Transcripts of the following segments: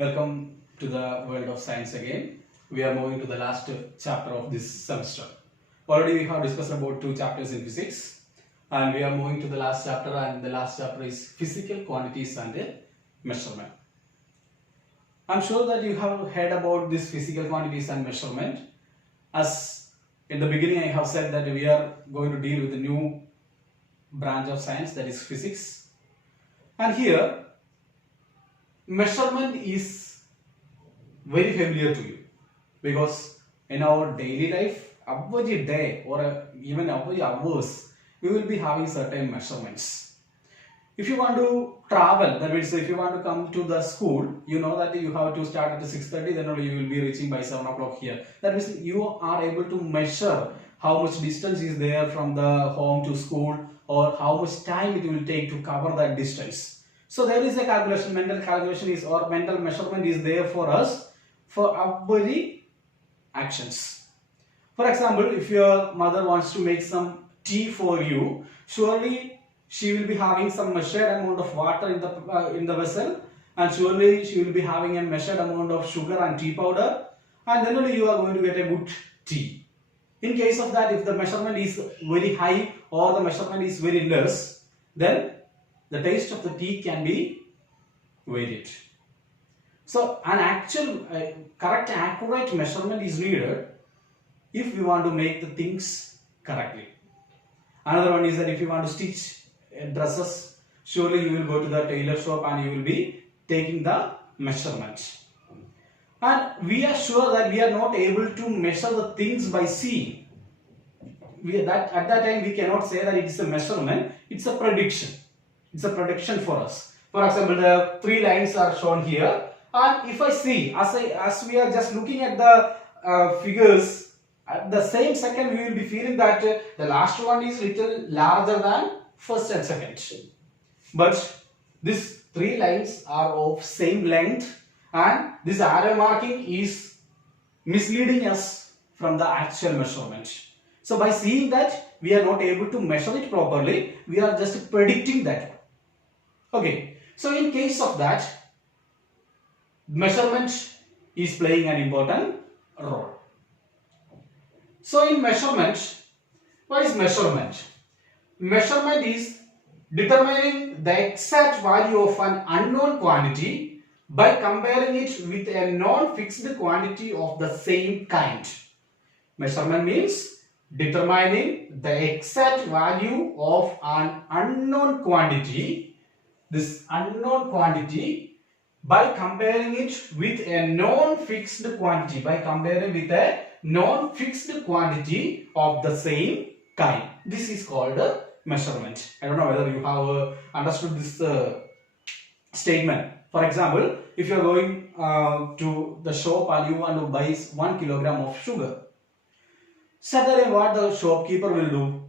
Welcome to the world of science again. We are moving to the last chapter of this semester. Already we have discussed about 2 chapters in physics and we are moving to the last chapter, and the last chapter is physical quantities and measurement. I'm sure that you have heard about this physical quantities and measurement. As in the beginning I have said that we are going to deal with a new branch of science, that is physics. And here measurement is very familiar to you because in our daily life, every day or even every hours, we will be having certain measurements. If you want to travel, that means if you want to come to the school, you know that you have to start at 6:30, then only you will be reaching by 7 o'clock here. That means you are able to measure how much distance is there from the home to school, or how much time it will take to cover that distance. So there is a calculation, mental calculation is, or mental measurement is there for us for every actions. For example, if your mother wants to make some tea for you, surely she will be having some measured amount of water in the vessel, and surely she will be having a measured amount of sugar and tea powder, and then only you are going to get a good tea. In case of that, if the measurement is very high or the measurement is very less, then the taste of the tea can be varied. So an actual correct accurate measurement is needed if we want to make the things correctly. Another one is that if you want to stitch dresses, surely you will go to the tailor shop and you will be taking the measurement. And we are sure that we are not able to measure the things by seeing. At that time we cannot say that it is a measurement, it's a prediction. It's a prediction for us. For example, the 3 lines are shown here, and if I see, as we are just looking at the figures, at the same second we will be feeling that the last one is little larger than first and second. But these 3 lines are of same length, and this arrow marking is misleading us from the actual measurement. So by seeing that, we are not able to measure it properly, we are just predicting that. Okay, so in case of that, measurement is playing an important role. So in measurement, what is measurement? Measurement is determining the exact value of an unknown quantity by comparing it with a non-fixed quantity of the same kind. Measurement means determining the exact value of an unknown quantity, this unknown quantity, by comparing it with a non-fixed quantity, of the same kind. This is called a measurement. I don't know whether you have understood this statement. For example, if you are going to the shop and you want to buy 1 kilogram of sugar, suddenly what the shopkeeper will do?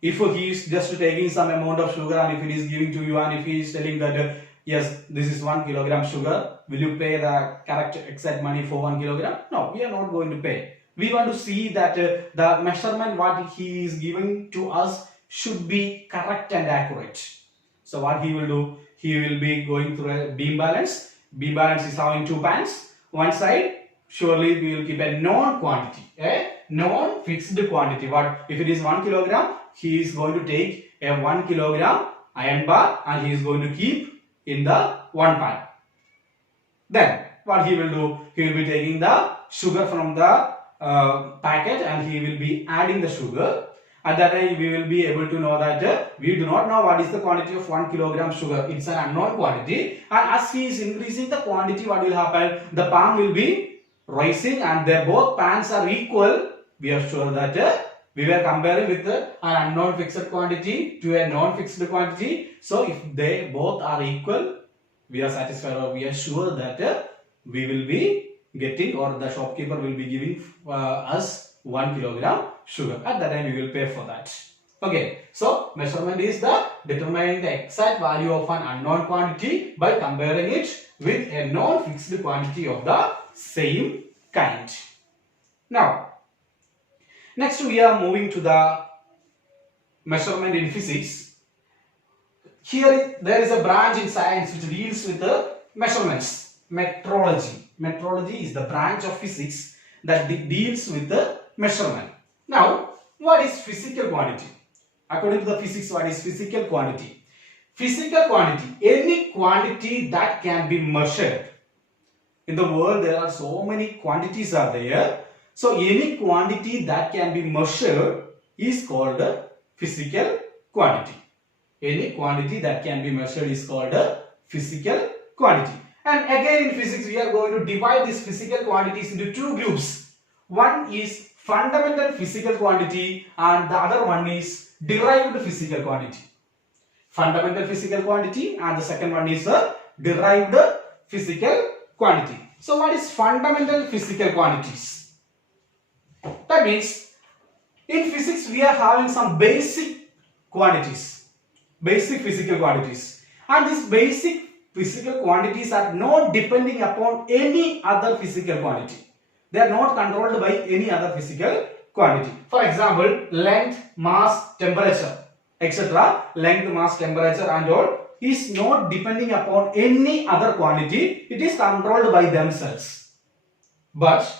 If he is just taking some amount of sugar and if he is giving to you, and if he is telling that yes, this is 1 kilogram sugar, will you pay the correct exact money for 1 kilogram? No, we are not going to pay. We want to see that the measurement what he is giving to us should be correct and accurate. So what he will do? He will be going through a beam balance. Beam balance is having 2 pans. One side, surely we will keep a known quantity, a non-fixed quantity. What if it is 1 kilogram? He is going to take a 1 kilogram iron bar and he is going to keep in the one pan. Then what he will do? He will be taking the sugar from the packet and he will be adding the sugar. At that time we will be able to know that we do not know what is the quantity of 1 kilogram sugar. It's an unknown quantity, and as he is increasing the quantity, what will happen? The pan will be rising and both pans are equal. We are sure that we were comparing with an unknown fixed quantity to a non-fixed quantity. So if they both are equal, we are satisfied, or we are sure that we will be getting, or the shopkeeper will be giving us 1 kilogram sugar. At that time we will pay for that. Okay, so measurement is the determining the exact value of an unknown quantity by comparing it with a non-fixed quantity of the same kind. Now, next we are moving to the measurement in physics. Here there is a branch in science which deals with the measurements. metrology. Metrology is the branch of physics that deals with the measurement. Now, what is physical quantity? According to the physics, what is physical quantity? Physical quantity, any quantity that can be measured. In the world, there are so many quantities are there. So, any quantity that can be measured is called a physical quantity. Any quantity that can be measured is called a physical quantity. And again in physics, we are going to divide these physical quantities into two groups. One is fundamental physical quantity and the other one is derived physical quantity. Fundamental physical quantity and the second one is derived physical quantity. So what is fundamental physical quantities? That means in physics we are having some basic quantities, basic physical quantities, and these basic physical quantities are not depending upon any other physical quantity. They are not controlled by any other physical quantity. For example, length, mass, temperature, etc. Length, mass, temperature and all is not depending upon any other quantity. It is controlled by themselves. But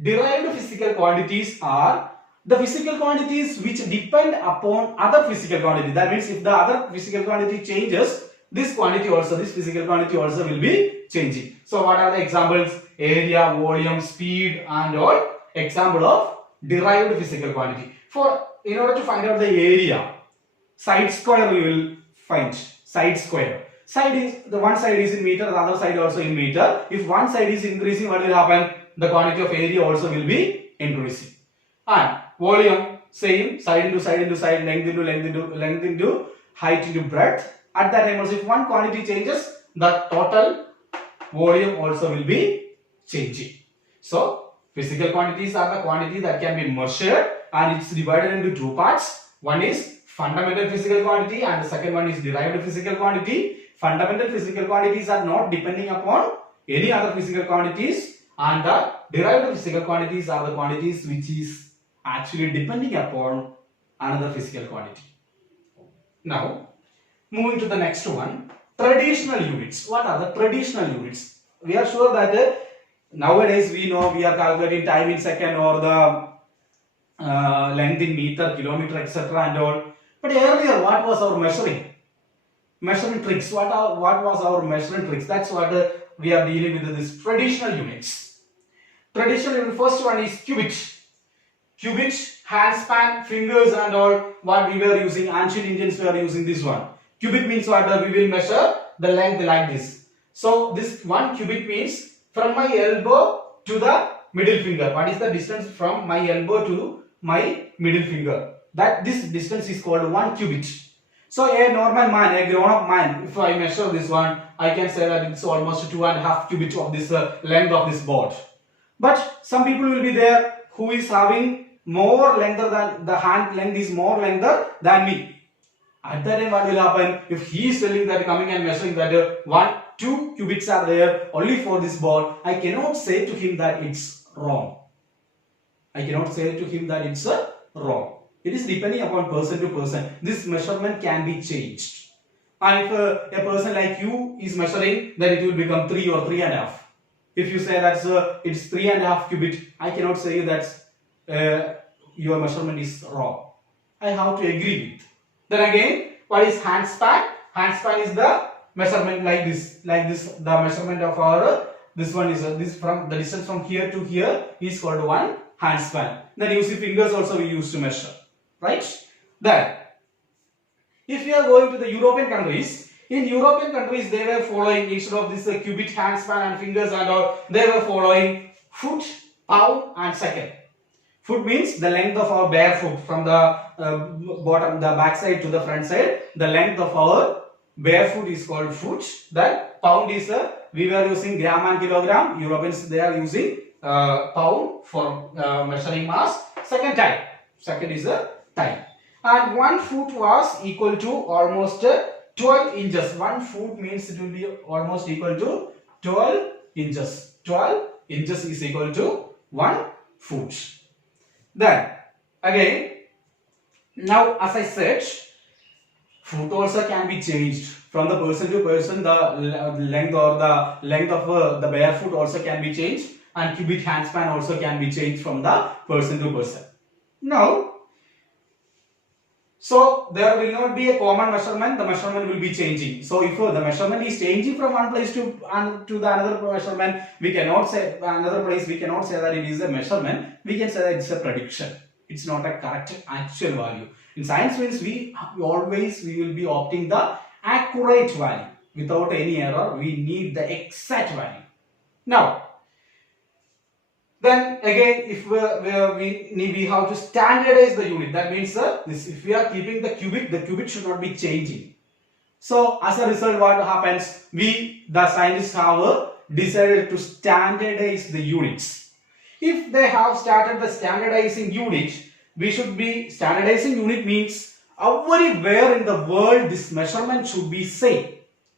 derived physical quantities are the physical quantities which depend upon other physical quantity. That means if the other physical quantity changes, this quantity also, this physical quantity also will be changing. So what are the examples? Area, volume, speed and all example of derived physical quantity. In order to find out the area, side square we will find. Side square. Side is, the one side is in meter, the other side also in meter. If one side is increasing, what will happen? The quantity of area also will be increasing. And volume, same, side into side into side, length into length into length into height into breadth. At that time also, if one quantity changes, the total volume also will be changing. So, physical quantities are the quantity that can be measured and it's divided into two parts. One is fundamental physical quantity and the second one is derived physical quantity. Fundamental physical quantities are not depending upon any other physical quantities and the derived physical quantities are the quantities which is actually depending upon another physical quantity. Now, moving to the next one, traditional units. What are the traditional units? We are sure that nowadays we know we are calculating time in second or the length in meter, kilometer, etc. and all. But earlier, what was our measuring? Measuring tricks. What was our measuring tricks? That's what we are dealing with these traditional units. Traditional unit, first one is cubit. Cubit, handspan, fingers and all. What we were using, ancient Indians were using this one. Cubit means what? We will measure the length like this. So this 1 cubit means from my elbow to the middle finger. What is the distance from my elbow to my middle finger? That this distance is called 1 cubit. So a normal man, a grown-up man, if I measure this one, I can say that it's almost 2.5 cubits of this length of this board. But some people will be there who is having more length than the hand length is more lengther than me. At that time, what will happen? If he is telling that, coming and measuring that 2 cubits are there only for this board, I cannot say to him that it's wrong. I cannot say to him that it's wrong. It is depending upon person to person. This measurement can be changed. And if a person like you is measuring, then it will become 3 or 3.5. If you say that it's 3.5 cubit, I cannot say that your measurement is wrong. I have to agree with. Then again, what is handspan? Handspan is the measurement like this. The measurement of our, this one is this from the distance from here to here is called one handspan. Then you see fingers also we use to measure, right? Then, if you are going to the European countries, in European countries they were following, instead of this cubit, handspan and fingers and all, they were following foot, pound and second. Foot means the length of our bare foot from the bottom, the back side to the front side. The length of our bare foot is called foot. Then pound is we were using gram and kilogram. Europeans they are using pound for measuring mass. Second time. Second is time. And 1 foot was equal to almost 12 inches. 1 foot means it will be almost equal to 12 inches. 12 inches is equal to 1 foot. Then again, now as I said, foot also can be changed. From the person to person, the length or the length of the bare foot also can be changed, and cubic handspan also can be changed from the person to person. Now, so there will not be a common measurement, the measurement will be changing. So if the measurement is changing from one place to the another measurement, we cannot say another place, we cannot say that it is a measurement, we can say that it's a prediction. It's not a correct actual value. In science means we will be opting the accurate value. Without any error, we need the exact value. Now, then again, if we have to standardize the unit, that means if we are keeping the cubic should not be changing. So as a result, what happens? The scientists have decided to standardize the units. If they have started the standardizing unit, we should be standardizing unit means everywhere in the world this measurement should be same.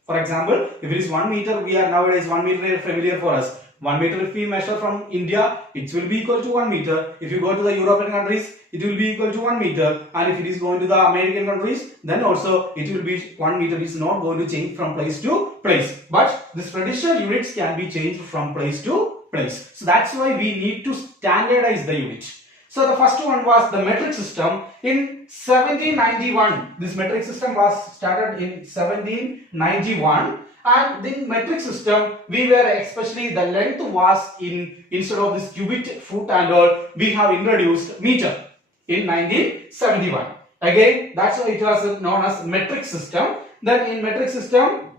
For example, if it is 1 meter, we are nowadays 1 meter is familiar for us. 1 meter if we measure from India, it will be equal to 1 meter. If you go to the European countries, it will be equal to 1 meter. And if it is going to the American countries, then also it will be 1 meter. It is not going to change from place to place. But these traditional units can be changed from place to place. So that's why we need to standardize the unit. So the first one was the metric system in 1791. This metric system was started in 1791. And in metric system, we were especially the length was instead of this cubic foot and all, we have introduced meter in 1971. Again, that's why it was known as metric system. Then in metric system,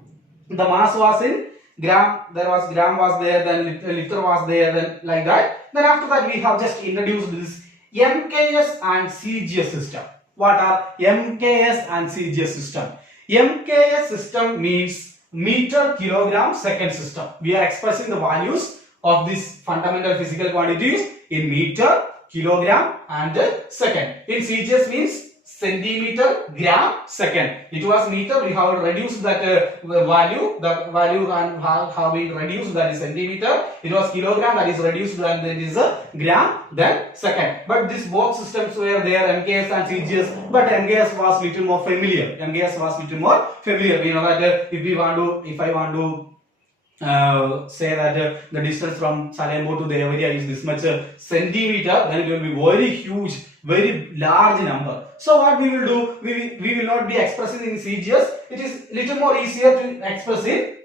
the mass was in gram. Gram was there, then liter was there, then like that. Then after that, we have just introduced this MKS and CGS system. What are MKS and CGS system? MKS system means meter, kilogram, second system. We are expressing the values of these fundamental physical quantities in meter, kilogram and second. In CGS means centimeter, gram, second. It was meter, we have reduced that value. The value have been reduced, that is centimeter. It was kilogram, that is reduced, and that is gram, then second. But these both systems were there, MKS and CGS. But MKS was little more familiar. MKS was little more familiar. We know that if I want to say that the distance from Salempur to the area is this much centimeter, then it will be very huge, very large number. So what we will do, we will not be expressing in CGS. It is little more easier to express in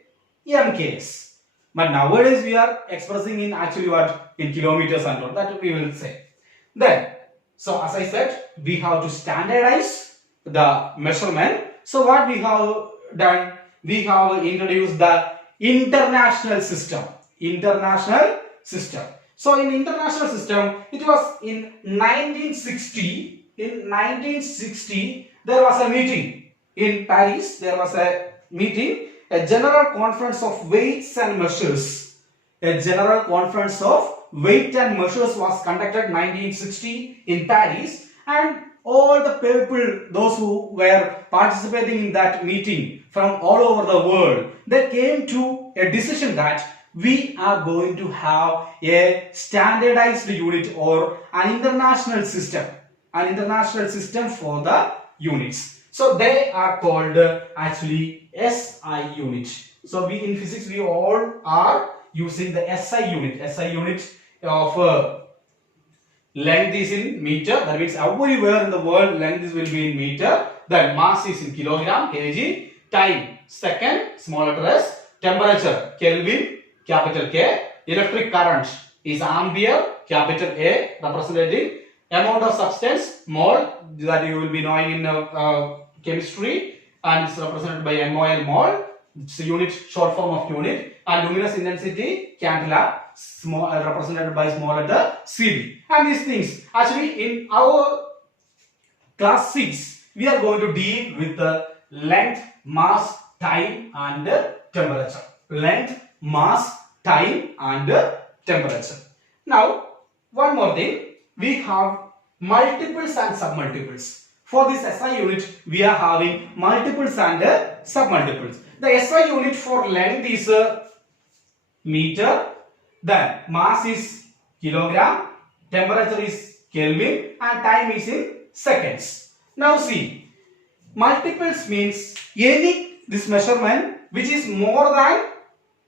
MKS. But nowadays we are expressing in actually what, in kilometers and all that we will say. Then, so as I said, we have to standardize the measurement. So what we have done, we have introduced the international system. International system. So in international system, it was in 1960. In 1960, there was a meeting in Paris. There was a meeting, a general conference of weights and measures. A general conference of weight and measures was conducted in 1960 in Paris, and all the people, those who were participating in that meeting from all over the world, they came to a decision that we are going to have a standardized unit or an international system. An international system for the units. So they are called actually SI unit. So we in physics, we all are using the SI unit. SI unit of length is in meter. That means everywhere in the world length will be in meter. Then mass is in kilogram, kg. Time, second, small letter s. Temperature, Kelvin, capital K. Electric current is ampere, capital A, representing amount of substance, mole, that you will be knowing in chemistry, and it's represented by MOL, mole. It's a unit, short form of unit. And luminous intensity, candela, small, represented by small letter CV. And these things, actually in our class 6, we are going to deal with the length, mass, time and temperature. Length, mass, time and temperature. Now, one more thing. We have multiples and submultiples. For this SI unit, we are having multiples and submultiples. The SI unit for length is meter, then mass is kilogram, temperature is Kelvin and time is in seconds. Now see, multiples means any this measurement which is more than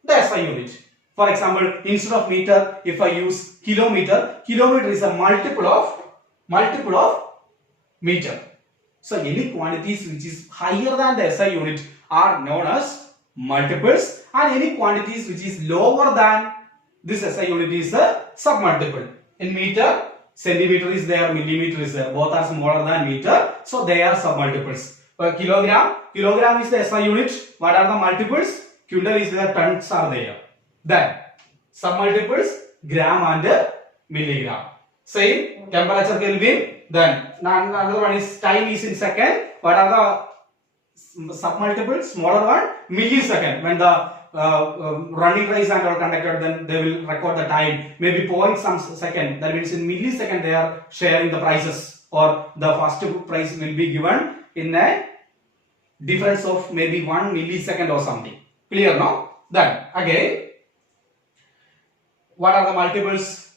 the SI unit. For example, instead of meter, if I use kilometer, kilometer is a multiple of meter. So any quantities which is higher than the SI unit are known as multiples, and any quantities which is lower than this SI unit is a submultiple. In meter, centimeter is there, millimeter is there. Both are smaller than meter, so they are submultiples. Kilogram is the SI unit. What are the multiples? Quintal is there, tons are there. Then submultiples, gram and milligram. Same temperature Kelvin. Then another one is time is in second. What are the submultiples? Smaller one, millisecond. When the running race and all conducted, then they will record the time. Maybe point some second. That means in millisecond they are sharing the prices, or the first price will be given in a difference of maybe 1 millisecond or something. Clear now? Then again, what are the multiples?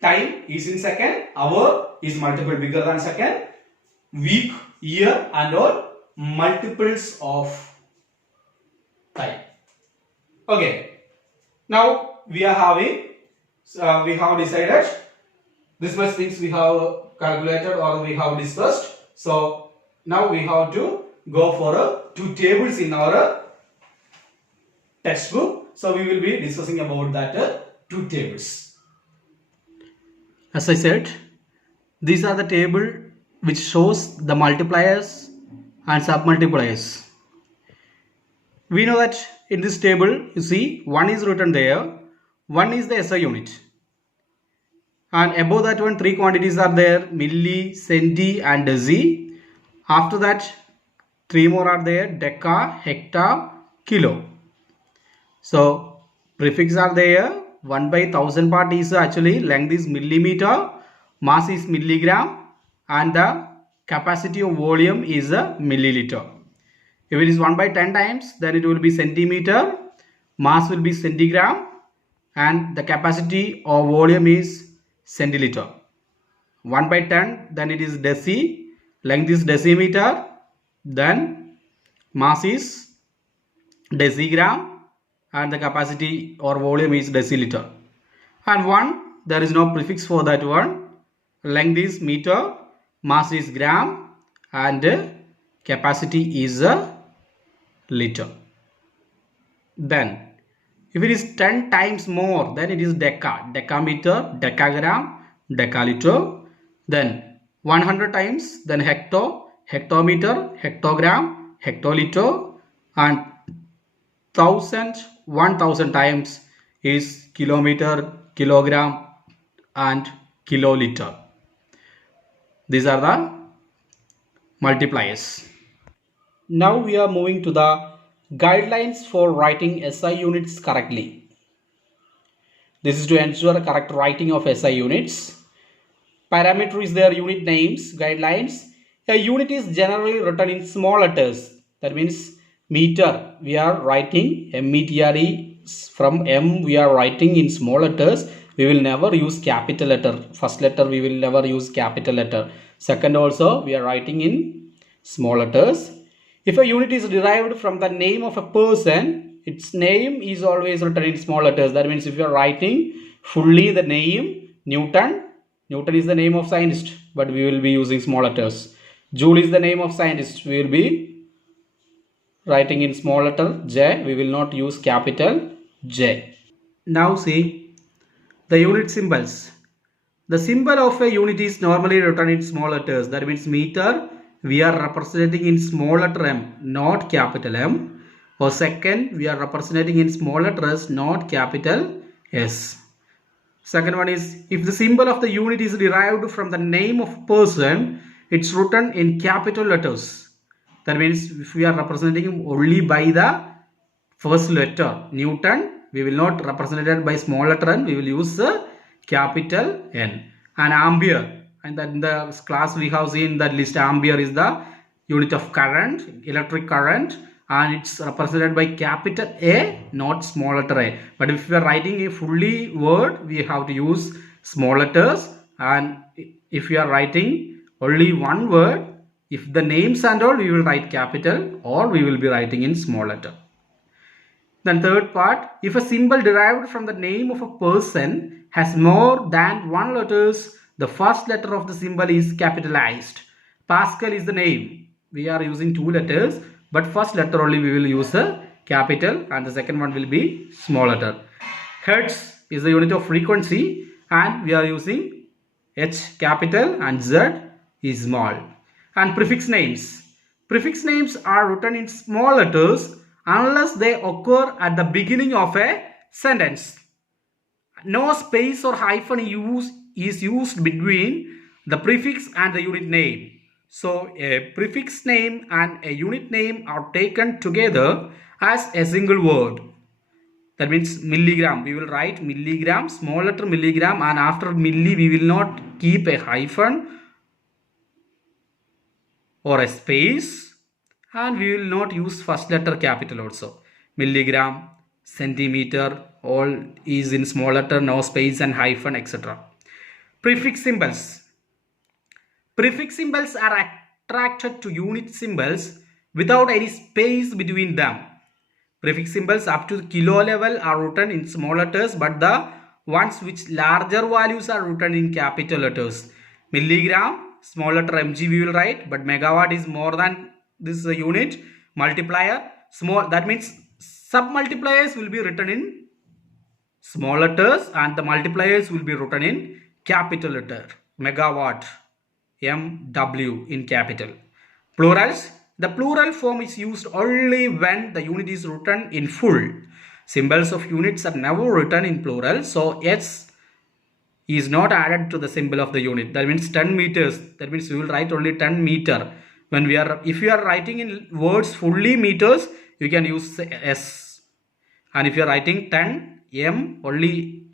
Time is in second, hour is multiple bigger than second, week, year and all multiples of time. Okay, now we are having, we have decided this much things we have calculated or we have discussed. So now we have to go for two tables in our textbook. So we will be discussing about that two tables. As I said, these are the table which shows the multipliers and submultipliers. We know that in this table, you see, one is written there, one is the SI unit. And above that one, three quantities are there, milli, centi and deci. After that, three more are there, deca, hecta, kilo. So, prefix are there. 1 by 1000 part is actually length is millimeter, mass is milligram, and the capacity of volume is a milliliter. If it is 1 by 10 times, then it will be centimeter, mass will be centigram, and the capacity of volume is centiliter. 1 by 10, then it is deci, length is decimeter, then mass is decigram, and the capacity or volume is deciliter. And 1, there is no prefix for that one. Length is meter, mass is gram, and capacity is a liter. Then if it is 10 times more, then it is deca, decameter, decagram, decaliter. Then 100 times, then hecto, hectometer, hectogram, hectoliter, and 1000 times is kilometer, kilogram and kiloliter. These are the multipliers. Now we are moving to the guidelines for writing SI units correctly. This is to ensure correct writing of SI units. Parameter is their unit names, guidelines. A unit is generally written in small letters. That means meter, we are writing METRE, from M we are writing in small letters. We will never use capital letter. First letter we will never use capital letter. Second also we are writing in small letters. If a unit is derived from the name of a person, its name is always written in small letters. That means if you are writing fully the name Newton, Newton is the name of scientist, but we will be using small letters. Joule is the name of scientist, we will be writing in small letter J, we will not use capital J. Now see the unit symbols. The symbol of a unit is normally written in small letters. That means meter we are representing in small letter M, not capital M. Or second, we are representing in small letters, not capital S. Second one is, if the symbol of the unit is derived from the name of person, it's written in capital letters. That means if we are representing only by the first letter, Newton, we will not represent it by small letter N, we will use the capital N. And ampere, and then in the class we have seen that list, ampere is the unit of current, electric current, and it's represented by capital A, not small letter a. But if we are writing a fully word, we have to use small letters, and if we are writing only one word, If the names and all, we will write capital or we will be writing in small letter. Then third part, if a symbol derived from the name of a person has more than one letters, the first letter of the symbol is capitalized. Pascal is the name. We are using two letters, but first letter only we will use a capital and the second one will be small letter. Hertz is the unit of frequency and we are using H capital and Z is small. And prefix names. Prefix names are written in small letters unless they occur at the beginning of a sentence. No space or hyphen is used between the prefix and the unit name. So a prefix name and a unit name are taken together as a single word. That means milligram. We will write milligram, small letter milligram, and after milli we will not keep a hyphen or a space, and we will not use first letter capital also. Milligram, centimeter, all is in small letter, no space and hyphen, etc. Prefix symbols. Prefix symbols are attracted to unit symbols without any space between them. Prefix symbols up to the kilo level are written in small letters, but the ones which larger values are written in capital letters. Milligram, small letter mg we will write, but megawatt is more than this unit. Multiplier, small, that means submultipliers will be written in small letters and the multipliers will be written in capital letter. Megawatt, MW in capital. Plurals, the plural form is used only when the unit is written in full. Symbols of units are never written in plural, so S is not added to the symbol of the unit. That means 10 meters. That means we will write only 10 meter. When we are, if you are writing in words fully meters, you can use S. And if you are writing 10 M only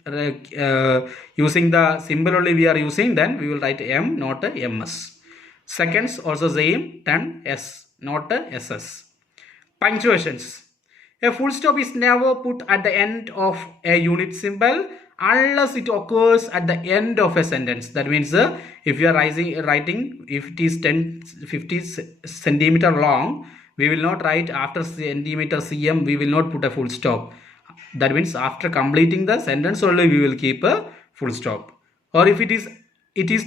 using the symbol only we are using, then we will write M, not a MS. Seconds also same, 10 S, not a SS. Punctuations. A full stop is never put at the end of a unit symbol unless it occurs at the end of a sentence. That means if you are writing, if it is 50 centimeter long, we will not write after centimeter cm, we will not put a full stop. That means after completing the sentence only we will keep a full stop. Or if it is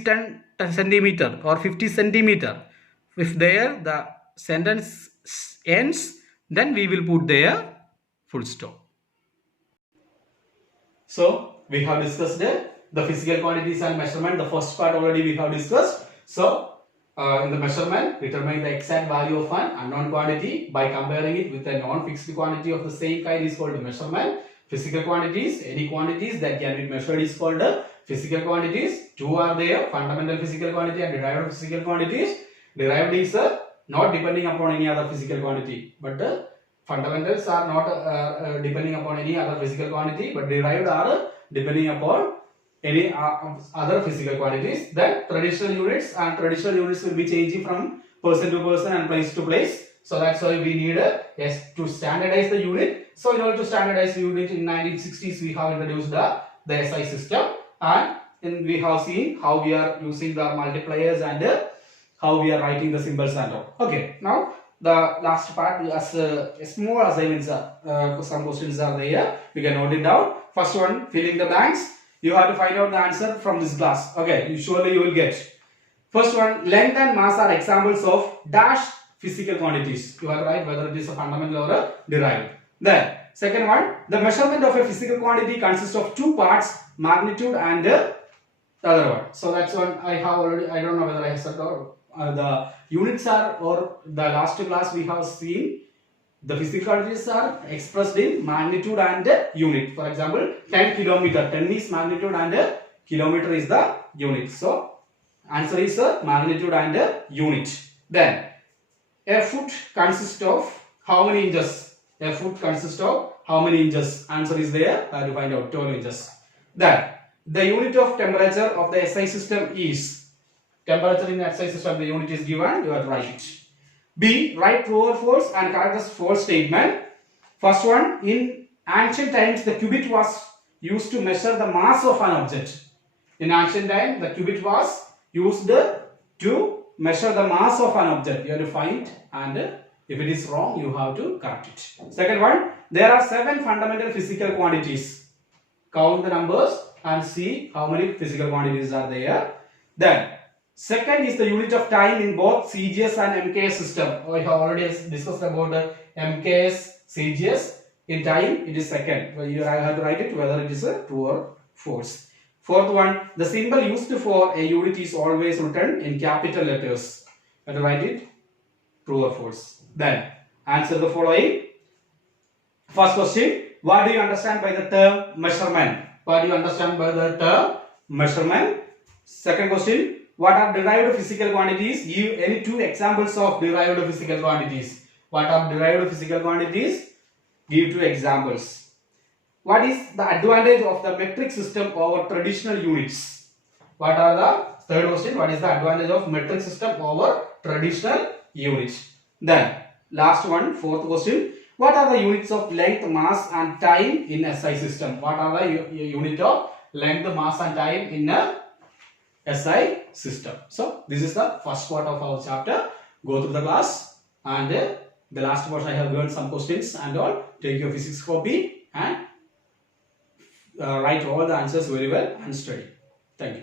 10 centimeter or 50 centimeter, if there the sentence ends, then we will put there full stop. So we have discussed the physical quantities and measurement. The first part already we have discussed. So in the measurement, determine the exact value of an unknown quantity by comparing it with a non-fixed quantity of the same kind is called measurement. Physical quantities, any quantities that can be measured is called physical quantities. Two are there, fundamental physical quantity and derived physical quantities. Derived is not depending upon any other physical quantity, but fundamentals are not depending upon any other physical quantity, but derived are depending upon any other physical quantities. Then traditional units, and traditional units will be changing from person to person and place to place. So that's why we need to standardize the unit. So in order to standardize the unit, in 1960s we have introduced the SI system, and we have seen how we are using the multipliers and how we are writing the symbols and all. Okay, now the last part, as small assignments are, some questions are there. You can note it down. First one, filling the blanks. You have to find out the answer from this class. Okay, surely you will get. First one, length and mass are examples of dash physical quantities. You have to write whether it is a fundamental or a derived. Then, second one, the measurement of a physical quantity consists of two parts, magnitude and the other one. So that's one I have already, I don't know whether I have said or the units are, or the last class we have seen the physical quantities are expressed in magnitude and unit. For example, 10 kilometer, 10 is magnitude and kilometer is the unit. So answer is magnitude and unit. Then a foot consists of how many inches? A foot consists of how many inches? Answer is there. I have to find out 12 inches. Then the unit of temperature of the SI system is, temperature in the SI system, the unit is given, you have to write it. B. Write true or false and correct the false statement. First one, in ancient times the cubit was used to measure the mass of an object. In ancient time the cubit was used to measure the mass of an object. You have to find, and if it is wrong, you have to correct it. Second one, there are 7 fundamental physical quantities. Count the numbers and see how many physical quantities are there. Then, second is the unit of time in both CGS and MKS system. We have already discussed about the MKS, CGS. In time, it is second. You have to write it whether it is a true or false. Fourth one, the symbol used for a unit is always written in capital letters. You have to write it true or false. Then, answer the following. First question, what do you understand by the term measurement? What do you understand by the term measurement? Second question, what are derived physical quantities? Give any 2 examples of derived physical quantities. What are derived physical quantities? Give 2 examples. What is the advantage of the metric system over traditional units? What are the third question? What is the advantage of metric system over traditional units? Then last one, fourth question. What are the units of length, mass and time in SI system? What are the unit of length, mass and time in a SI system? So this is the first part of our chapter. Go through the class, and the last part I have given some questions and all. Take your physics copy and write all the answers very well and study. Thank you.